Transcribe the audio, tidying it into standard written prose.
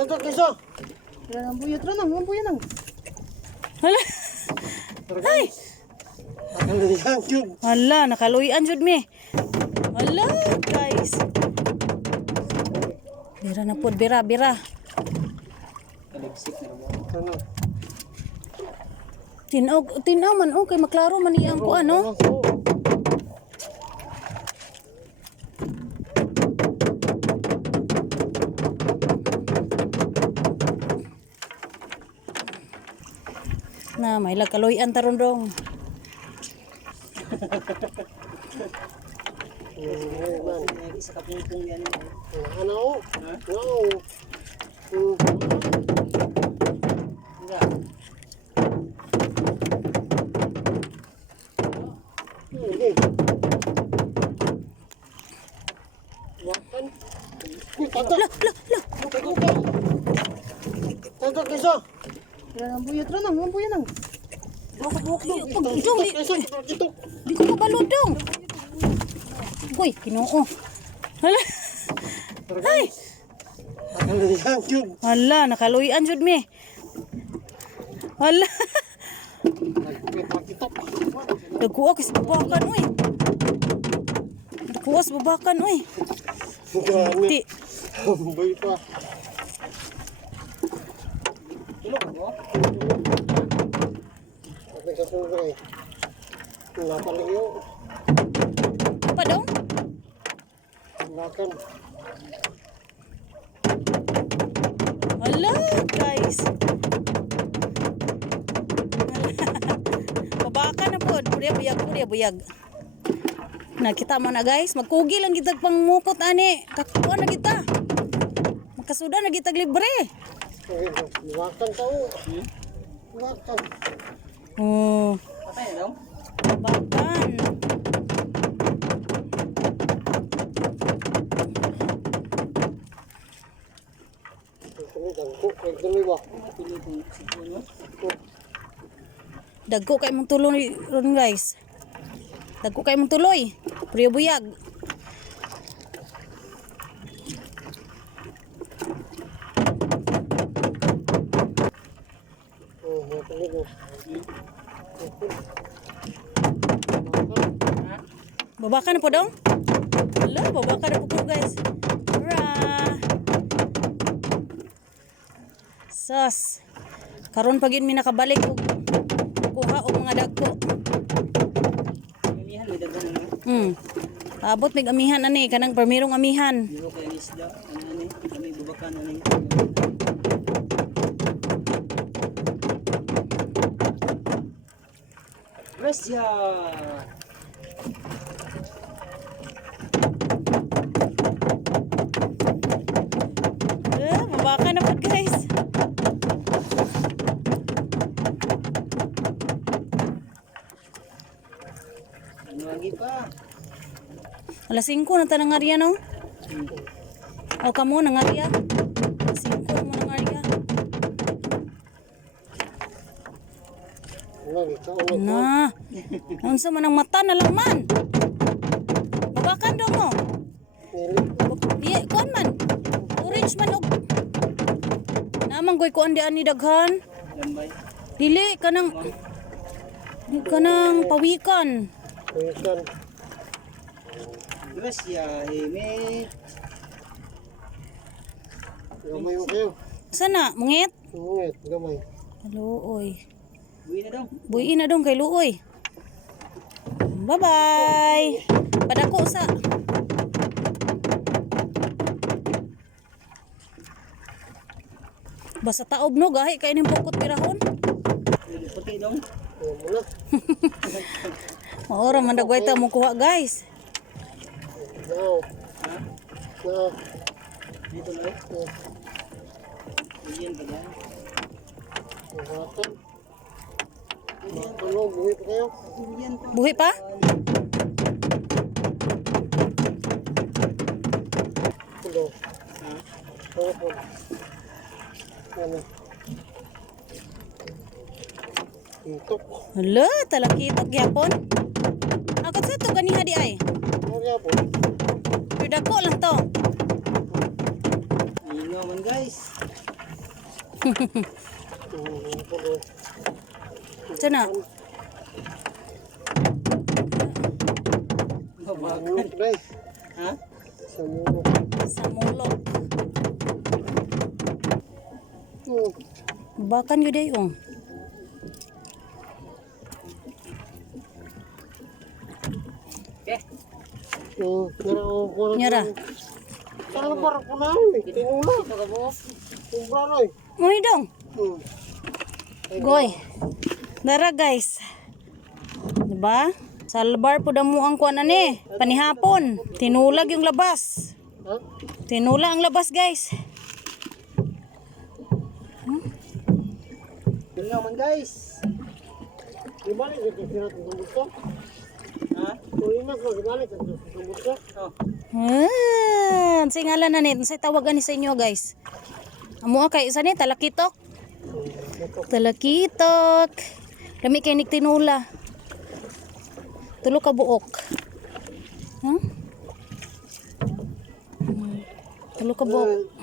Tanto kiso. Ang buyot ron, ang buyot nang. Hala. Ay. Nakalihan yun. Hala, nakaluyan jud mi. Hala, guys. Bira na pod, bira. Ano? Tinaw man okay, maklaro man iyang ko ano. Na may lagkaloyan taron dong. Isa ka pungpung yan. Ano? No. Wakan. Tanto. Tanto kiso. Ang buyot ron, ang buyot nang. Dong, di ko mabalod dong. Uy, Ginoo. Hala. Ay. Nakalihan yun. Hala, nakaluyan jud mi. Hala. Nagkitok. Nagkuha kis babakan oy. Nagkuha sa babakan oy. Gani. Ti. Boy pa. Nagkasuray. Napaligyo. Apa dong? Makan. Hala, guys. Babakan na po. Puriya buyag. Nakita mo na guys, magkugi lang kita pang mukot ani. Kakuha na kita. Magkasuda na kita libre. Makan tau. Makan. Oh, Apa ya dong? babakan. Dagko kay mong tuloy ron guys. Dagko kay mong tuloy. Puriya buyag. Babakan na po dong? Hala, babakan na po guys. Hurrah! Sus. Karon pagin mi nakabalik og kuha og mga dagko. Amihan, may dagan ano? Abot mig amihan ani kanang permirong amihan. Dito kayo isda. Ano ni? Kami bubakan ano ni? Russia! Babakan na po guys. Ano lagi pa? Alas 5 na ta nang area no? O kamo nang area? Alas 5 mo nang area. Na. Unsa man ang mata na lang man. Babakan daw mo. Di kuan man. Orange man og. Namang goy kuan di ani daghan. Lambay. Dili kanang pawikan. Russia, may Gamay mo kayo. Sana mungit. Ngit, gamay. Luoy. buwi na dong. Buhiin na dong kay Luoy. Bye-bye. Padako sa. Basta taob no gahi kay ning pukot pirahon. Puti dong. Muna. Maora man dagway ta mo kuha guys. Now. Now. Dito na eh. Yan pa dyan. Makan. Ano, buhay pa kayo? Yan pa. Buhi pa? Hello. Ano po? Ano? Itok. Hala, talakitok gyapon. Akot sa to ganiha di ay. Ano nga po? Pero dako lang to. Ayun naman guys. Pulo. Sana. Mulok guys. Ha? Sa mulok. Sa mulok. Hmm. Bakan yun day oh. Okay. Nyara ko po na. Nyara. Saan para po na eh. Tinula. Ito ka mo. Kumbra na eh. Uy dong. Hmm. Goy. Dara guys. Diba? Salbar po damo ang kuan ani. Panihapon. Tinulag yung labas. Ha? Tinula ang labas guys. Yun naman guys. Di balik ito sirat ng buto. Ha? Tulimas mo, di balik ito ng buto. Oh. Ang singalan na nito. Say tawagan ni sa inyo guys. Amo kay isa ni talakitok. Talakitok. Lami kay nik tinula. Tulo ka buok. Huh? Tulo ka buok.